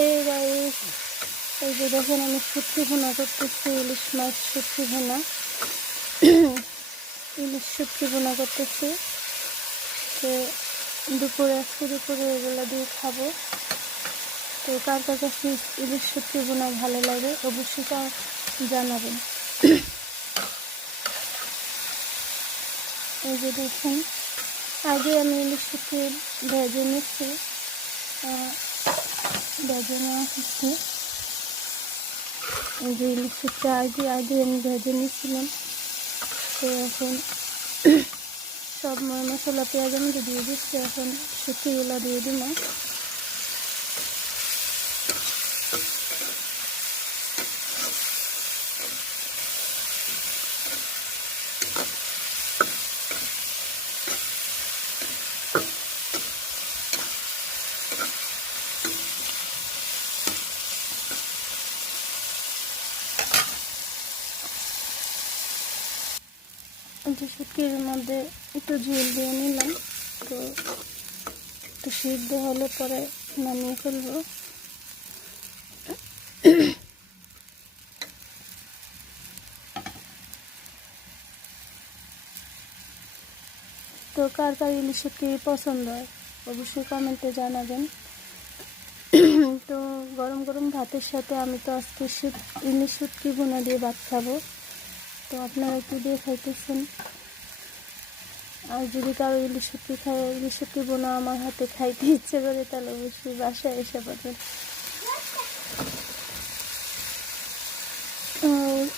এই গাইস, এই যে দেখেন আমি শুটকি ভুনা করতেছি, ইলিশ মাছ শুটকি ভুনা, ইলিশ শুটকি ভুনা করতেছি। তো আজকে দুপুরে এগুলো দিয়ে খাবো। তো কার কার কাছে ইলিশ শুটকি ভুনা ভালো লাগে অবশ্যই জানাবেন। এই যে দেখেন, আগে আমি ইলিশ শুটকি ভেজে নিচ্ছি, ভেজে নেওয়া হচ্ছে। এই যে ইলিশ শুটকি আগে আমি ভেজে নিচ্ছিলাম। তো এখন সব মশলা পেঁয়াজ আমি দিয়ে দিচ্ছি, এখন শুটকিগুলো দিয়ে দিব। যে শুটকির মধ্যে একটু ঝোল দিয়ে নিলাম। তো একটু সিদ্ধ হলে পরে নামিয়ে ফেলবো। তো কার কার ইলিশ শুটকি পছন্দ হয় অবশ্যই কমেন্টে জানাবেন। তো গরম গরম ভাতের সাথে আমি তো আজকে ইলিশ শুটকি ভুনা দিয়ে ভাত খাবো। তো আপনারা কি দিয়ে খাইতেছেন? আর যদি কারো ইলিশ শুটকি ভুনা আমার হাতে খাইতে ইচ্ছে করে তাহলে অবশ্যই বাসায় এসে পাবেন।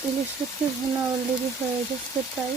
ইলিশ শুটকি ভুনা অলরেডি হয়ে গেছে প্রায়।